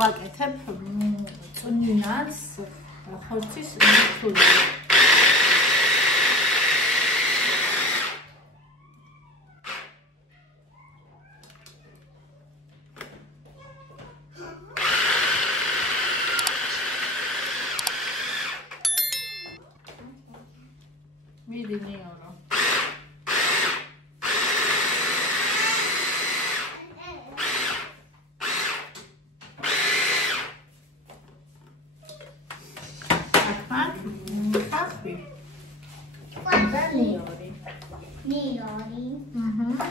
ვაკეთებ წვნიანს ხორცის მიცული. Vidinioro.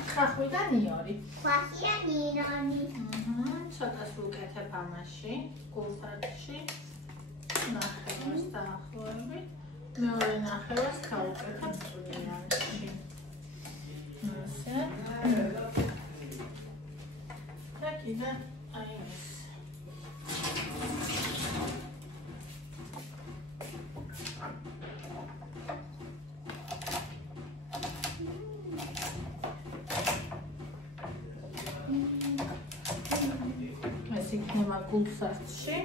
ხახვი და ნიორი. ხახვია ნიორი. ცოტას ვუკეთებ ამაში, გულსარში. ნახევარს დაახლოებით. მეორე ნახევარს გავუკეთებ წვნიანში. ასე. და კიდე აი ეს. ეს იქნება გულსარში.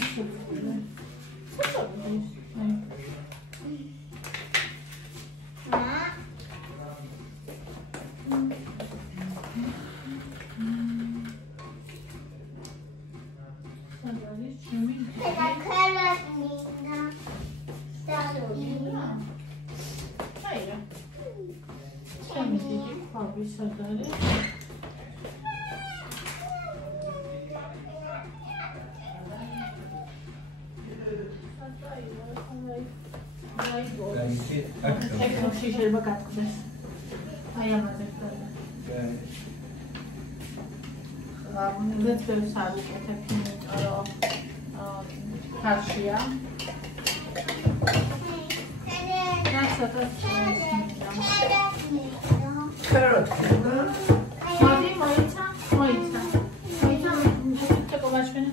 ისე ვიყიდე. შეიძლება გატკდეს. აი ამაზე ხდება. მეც არ ვიკეთებ, იმიტომ რომ ხარშია. მოდი, მოიცა. ჩეკო ვაშვენე.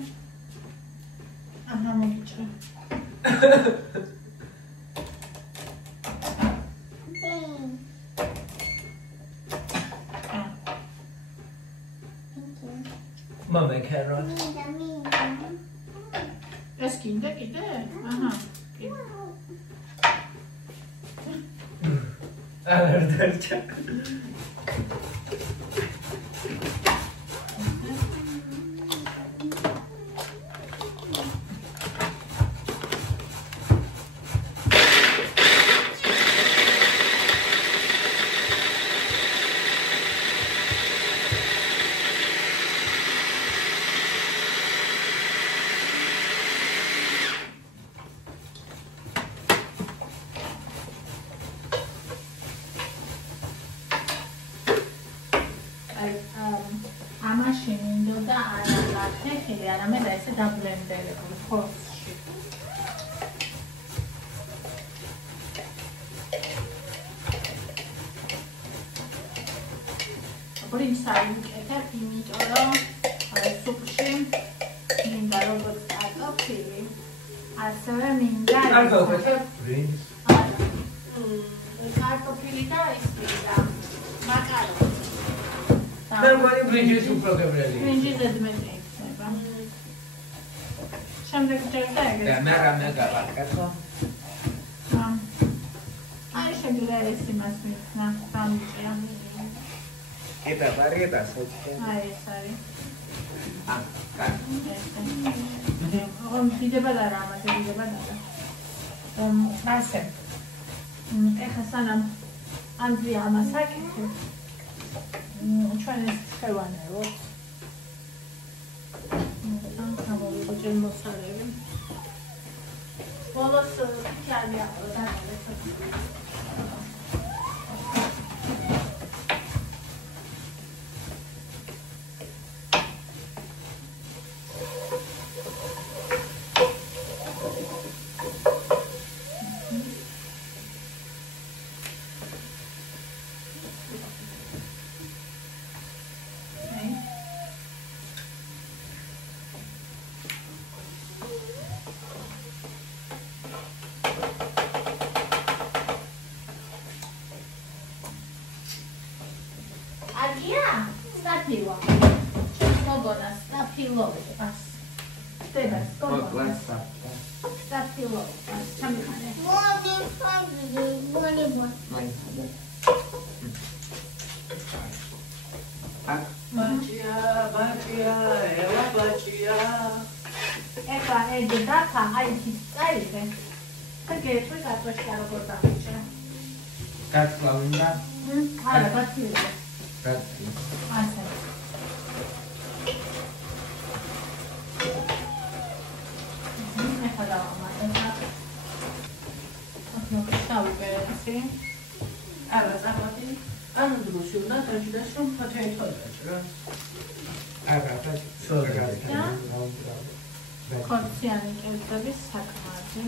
აჰა, მოგიჭრე. Mama carrot. ეს კიდე? აჰა. არ დარჩა. ამაში მინდოდა არა ლათეხილი, არამედ ესე დაბლენდერებული ხორცში. ბრინჯს არ ვიკეთებ, იმიტომ რომ სუპში მინდა როგორც კარტოფილი, ასევე მინდა ბრინჯს. კარტოფილი და ის მინდა მაკარონი. ნორმალი ბრინჯის უფრო გებრელი. ბრინჯი ზედმეტი იქნება. შემდეგ ჭერდა ეგრე. და მეგა ვაკეთო. აი შეგვიძლია ეს იმას მიქნა, დამჭია. ეტა პარიეტა სოჭე. აი ეს არის. კან. მიდება და რა, ამაზე მიდება და. ასე. ეხა სანამ ანდრია ამას აკეთებს. ჩვენ ეს შევანელოთ. ამავე ჯერმოსარევი. ბოლოს ფიჩალია დაგალეცოთ. გოგონას სტაფილოუას. დედას გოგონას კლასა. სტაფილოუას. ჩამიხანე. Magia, ela batia. ეხლა ეგ დაფა აიჩი წაიღე. გეკეთვი კარტოში არ როგორ დაიჭრა. Კაცლა უნდა? არა, გაცილე. კაცლა. ასე. ეხლა დავამატებ. ახლა დავიპერესი. არა, წარმატი. ანუ დროში უნდა დაჭირდეს რომ ფათეითო დაჭრა. არა, სოლა. ხორციანი კერძების საკმადი.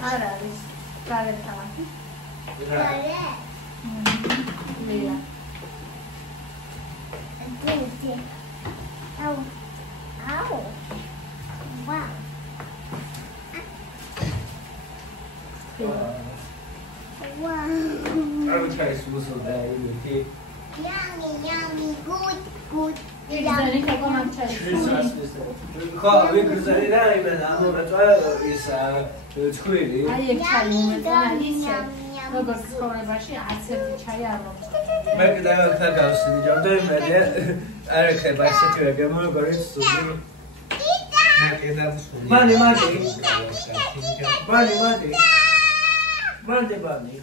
Ara, para estar aqui. Mira. I will try to smooth that in Yummy, good. Exactly, как он отчасти. ხო, ვიგრძელი და იმენ ამოვეწვა ის ცხვირი. აი ეს ჩაი მომეწონა ისე, როგორც ცხოვრებაში 10 ჩაი არ მომწონს. მე კიდევ ახლა გავსვი ჯამდე არა ხება ესეთი გემოგორიც სული. მე კიდევ სული. მანი.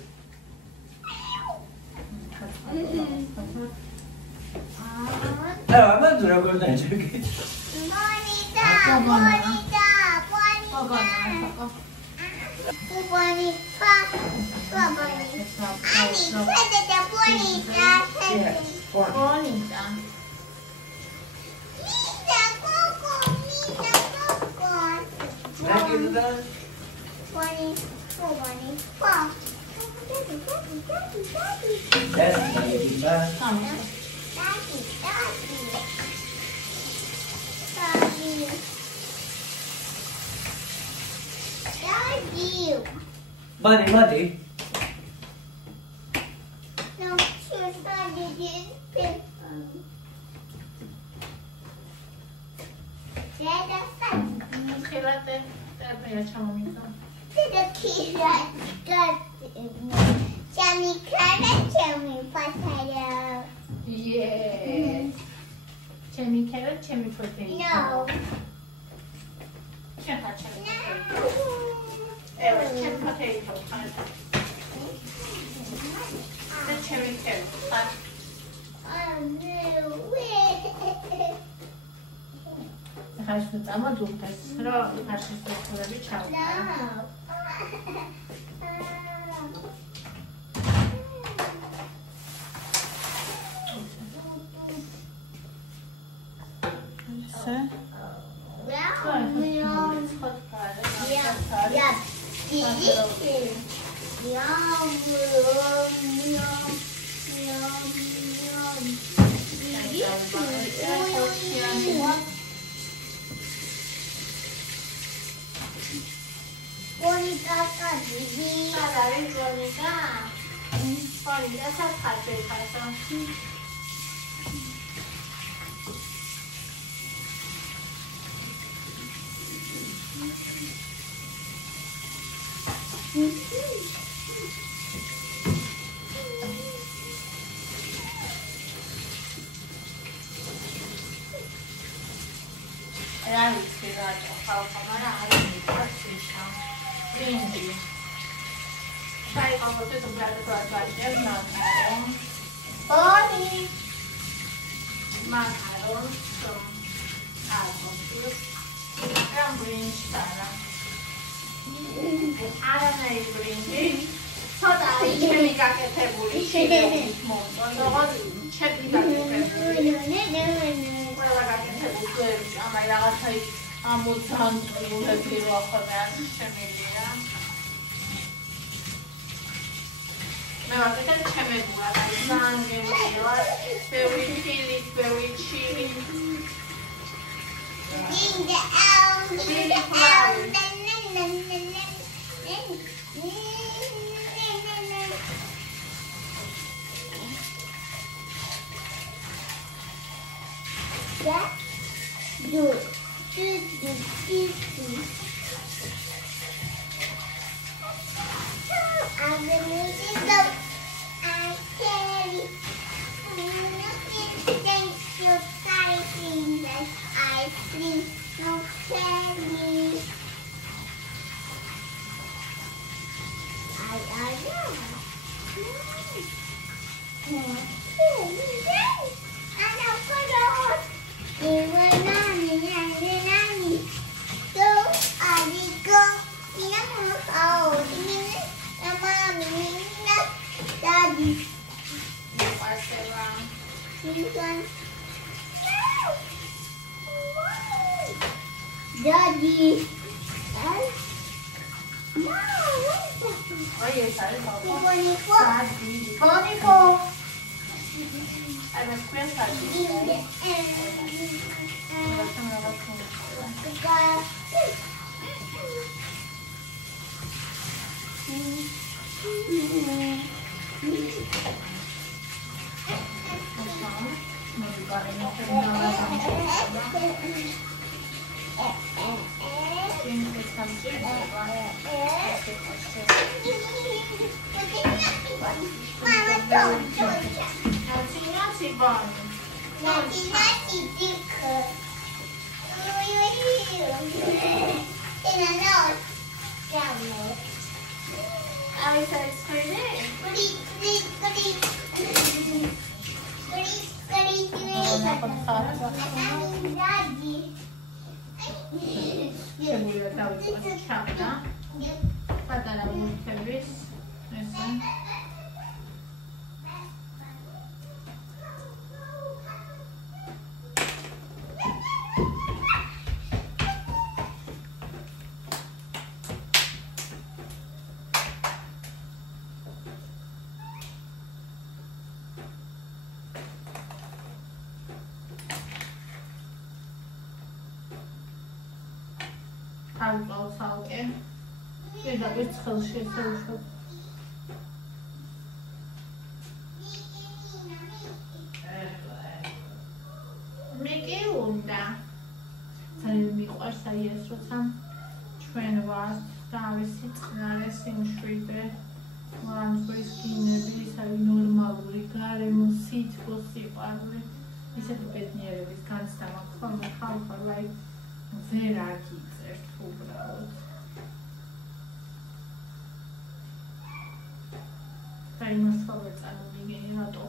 ამან როგორ დაჭერგი? Mani. No, she started this paper. ხილატე ტერპია ჩამომიწვა. The kid got Jammy Carrot, Jammy Potato. Yes. Jammy carrot, Jammy potato. No. Jammy potato. No. Jammy potato. The cherry carrot. Oh no. ხარში წამოძულდეს, რომ ხარში სწორები ჩავყვა. Bonita 사파를 Sai come potete usare per la Boni. Macaron from Alphonsus. È un brinstana. Arana il brindisi. Sotto c'è mica che te vuoi scegliere il mondo. Allora c'è mica che te vuoi. Quella che te vuoi. A mai la sai a molto vuole dire a fare c'è meglio. Me va che c'è meglio la sangue, per i fili, per i cibi. Ding the owl, ding the owl, yeah, do. I'm the music of I carry. Thank you, fighting that I feel no carry. Daddy. Daddy. Oye, ¿sabes? Bonifo. A las cuentas. Salge. Wieder wird's rausgezogen. Megi უნდა. ძალიან მიყვარს აი ეს როცა ჩვენ ვართ და ავისი წყნარე სიმშვიდე, მამზრის გინების, აი ნორმალური გარემო, სითბო, სიყვარული, ისეთი ბედნიერების განცდა მაქვს ხოლმე ხალხო, აი ვერ აგიწევთ უბრალოდ. და იმას ხოლმე წარმოვიდგენი, რატო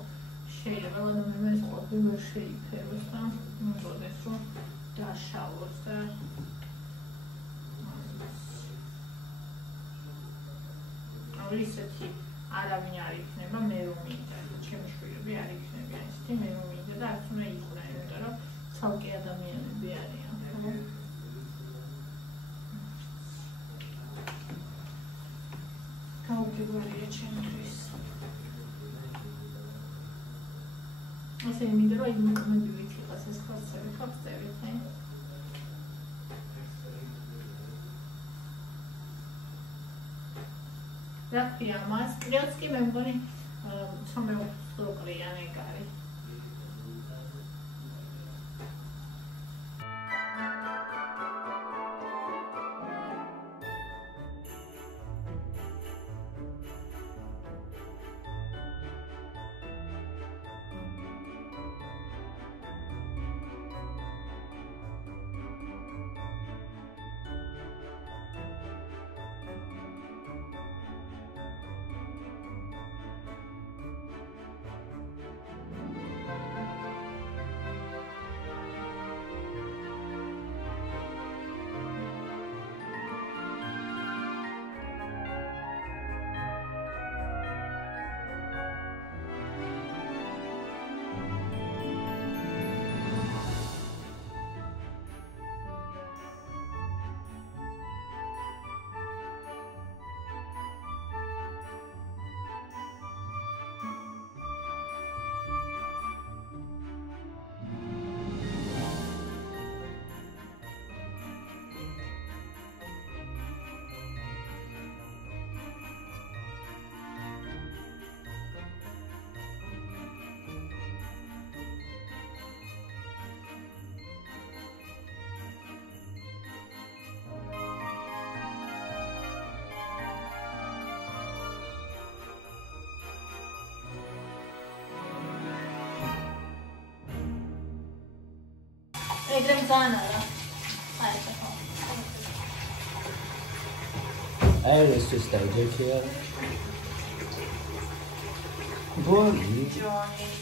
შეიძლება რომ მე სკოლაში ვერ შეიფეროს და მოგოდეს რომ დაშალოს და ისეთი არავინ არ იქნება მე რომ მინდა, ჩემი შვილები არ იქნებიან ისეთი მე რომ მინდა და არც უნდა იყვნენ, იმიტომ რომ ცალკე ადამიანები არიან. გაუგებრია ჩემთვის. ასე მინდა რომ იმ კმედივით იყოს ეს ხალხები ხალხებით, აი. რა ქვია მას? კრიოც კი მე მგონი სამეო სოკრიან ეგარი. ეგრე ძალიან არა. აი ეს ხო. let's just stay here. Bonnie.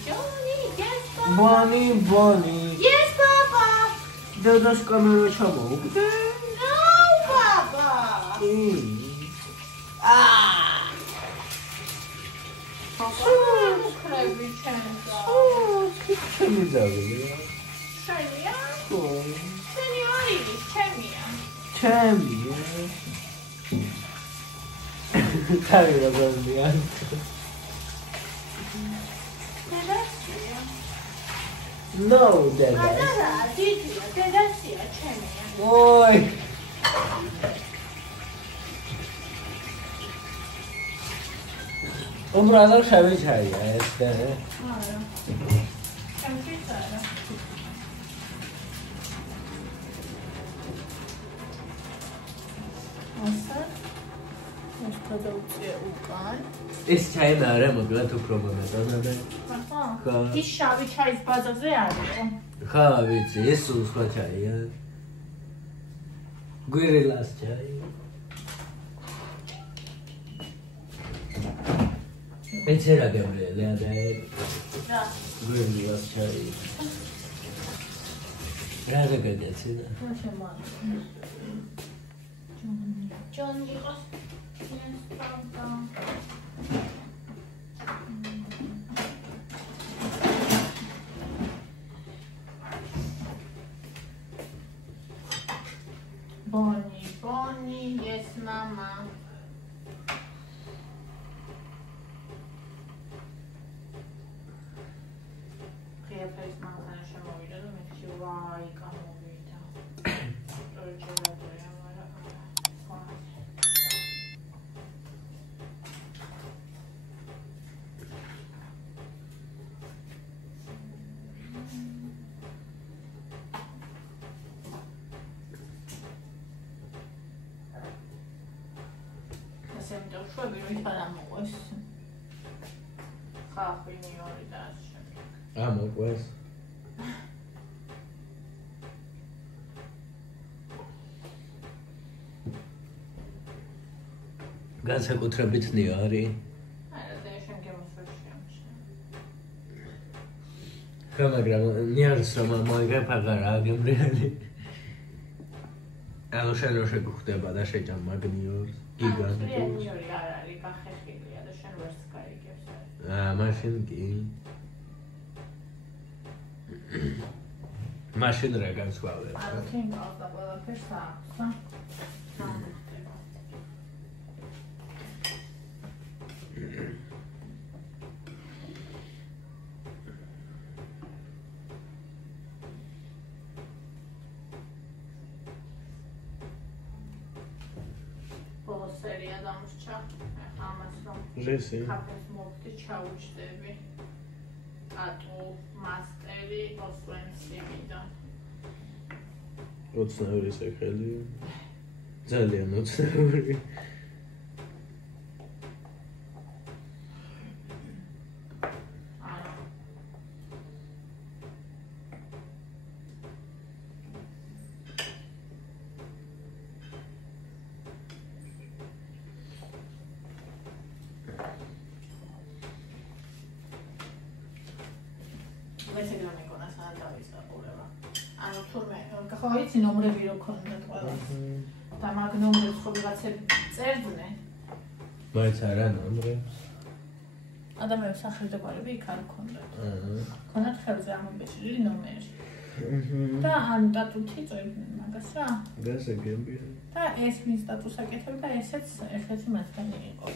Johnny, yes, Papa. Bonnie. Yes, Papa. Dada's camera trouble. No, Papa. Crazy chance. No, Dad. Boy. brother shabby chai hai este. ეს ჩაი მე არა მოგლათ უფრო მომეტანდა. ხო. ის შავი ჩაის ბაზაზე არის. ხა ვიცი, ეს სხვა ჩაია. გვირილას ჩაი. ეცერა გემრიელი და რა. გვირილას ჩაი. რა გაგეცედა? John იყო Bonnie, yes, Mama. Priepēc man kanešā movida, nu mēs jau vājā movida. Sempre eu fui vir para moço. Carro e prioridade. მოყვეს. განსაკუთრებით ნიარი. არა, და შენ გემოსვეშიამში. ხა მაგრამ ნიარს რომ მოიგებ აღარა გემრიელი. ანუ შენ რო შეგხვდება და შეჭამ მაგნიორს, გიგანტურს. ნიორი არ არის, გახეხილია და შენ ვერც გაიგებს. მაშინ კი. მაშინ რა განსხვავდება? ანუ თენ გავდა ყველაფერს აქვს, ა? სერია დამრჩა. ახლა ამას რომ ჟესი. კაფეს მოვხდი, ჩაუჭდები. ატო მასტერი ოსვენციმიდან. 22 სექელი. ძალიან 22. იცი ნომრები რო ქონდათ ყველას და მაგ ნომრებს ხო ვიღაცები წერდნენ მაინც არა ნომრებს ადამიანის სახელმწიფოები იქ არ ქონდათ ქონდათ ხელზე ამობეჭდილი ნომერი და ან სტატუთი წერდნენ მაგას რა გასაგებია და ეს მის სტატუსს აკეთებ და ესეც ერთ-ერთი მათგანი იყო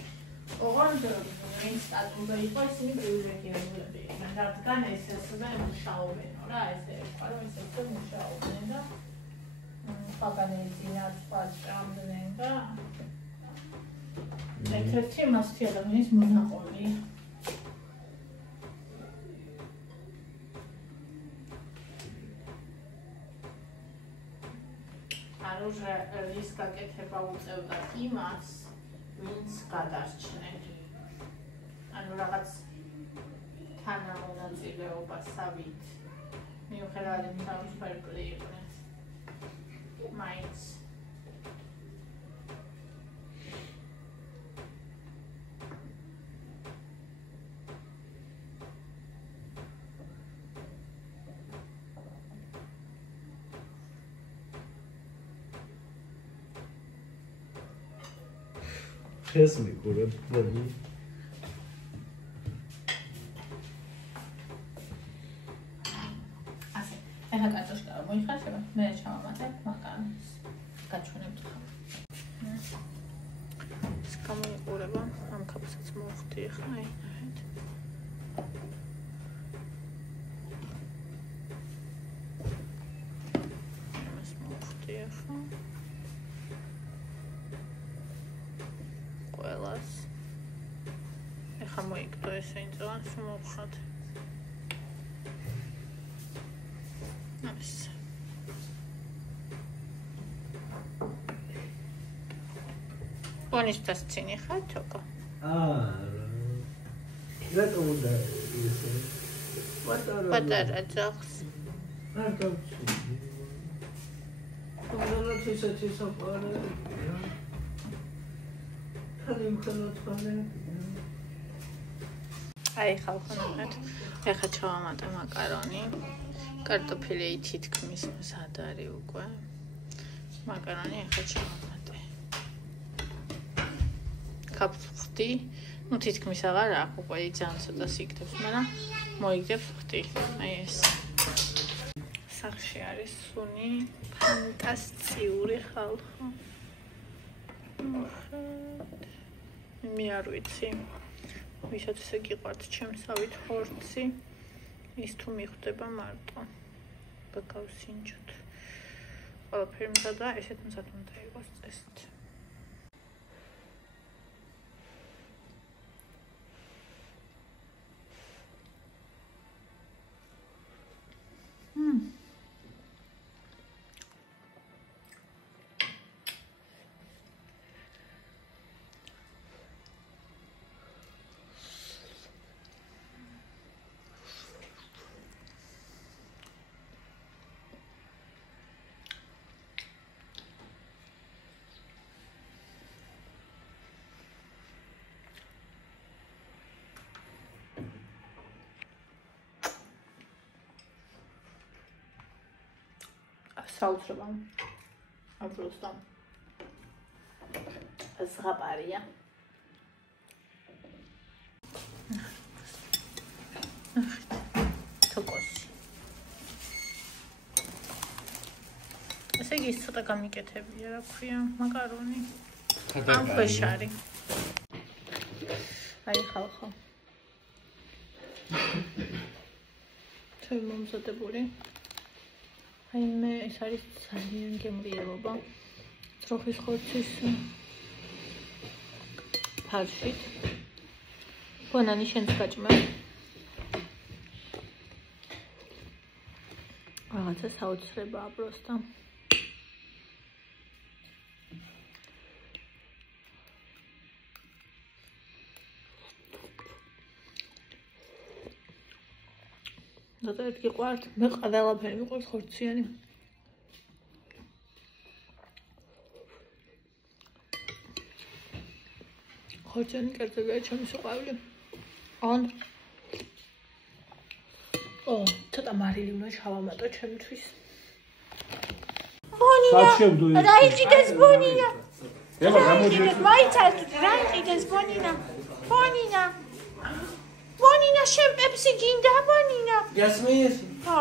ოღონდ ის სტატუსი იყო ისინი პრივილეგირებულები რადგან ესეცდა მუშაობენ რა ესე იყო რომ ესეცდა მუშაობენ და პაგანეძინაც პაჭამდნენ და ერთ-ერთი მასთი ადამიანის მონაყოლი ანუ რის გაკეთება უწევდა იმას ვინც გადარჩნენ ანუ რაღაც თანამონაწილეობასავით მიუხედავად იმისა, რომ სპარკლი იყვნენ. მაინც. ხეს მიყურებ, მოდი. ასე, ეხლა კარტოშკა მოიხარშება, მე ჩავამატებ მაკარონს. გაჩვენებთ ხომ. ეს გამოიყურება, ამ კაპსაც მოვხდი ახლა, აი, ნახეთ. ეს მოვხდი ახლა. ყველას. ეხლა მოიგდო ესე ინწოვანს მოვხად. ასე. Bonistās cīņā haķoka. რატომ უნდა ისე? პატარა ძაღლს. არ გავწვი. თუნდაც ისეთი საყარია. ხალხი მხოლოდ აი ხალხო ნახეთ. ეხლა ჩავამატე მაკარონი. კარტოფილი თითქმის მზად არის უკვე. მაკარონი ეხლა ჩავამატე. კაპს ვხდი. Ну თითქმის აღარ აქვს უკვე ძალიან ცოტა სიგდებს, მაგრამ მოიგდებს ვხდი. აი ეს. სახში არის სუნი, ფანტასტიკური ხალხო. მე არ ვიცი. ვისაც ესე გიყვართ ჩემსავით ხორცი, ის თუ მიხვდება მარტო. გაგავსინჯოთ. ყველაფერი მზადაა, ესეთ მზად უნდა იყოს წესით. საუცრობა აბროსთან ზღაპარია თოკოსი ესე იგი ცოტა გამიკეთებია რა ქვია მაკარონი ამ ქვეშ არის აი ხალხო ჩვენ მომზადებული აი მე ეს არის ძალიან გემრიელობა ძროხის ხორცის ფარშით ბანანი შენს გაჭმე რაღაცა საოცრებაა პროსტა და გიყვართ მე ყველაფერი მიყვარს ხორციანი ხორციანი კერძებია ჩემი სიყვარული ან ცოტა მარილი უნდა ჩავამატო ჩემთვის ბონინა რა იყიდეს ბონინა რა იყიდეს ბონინა ბონინა შენ პეპსი გინდა ბონინა გასმის? ხო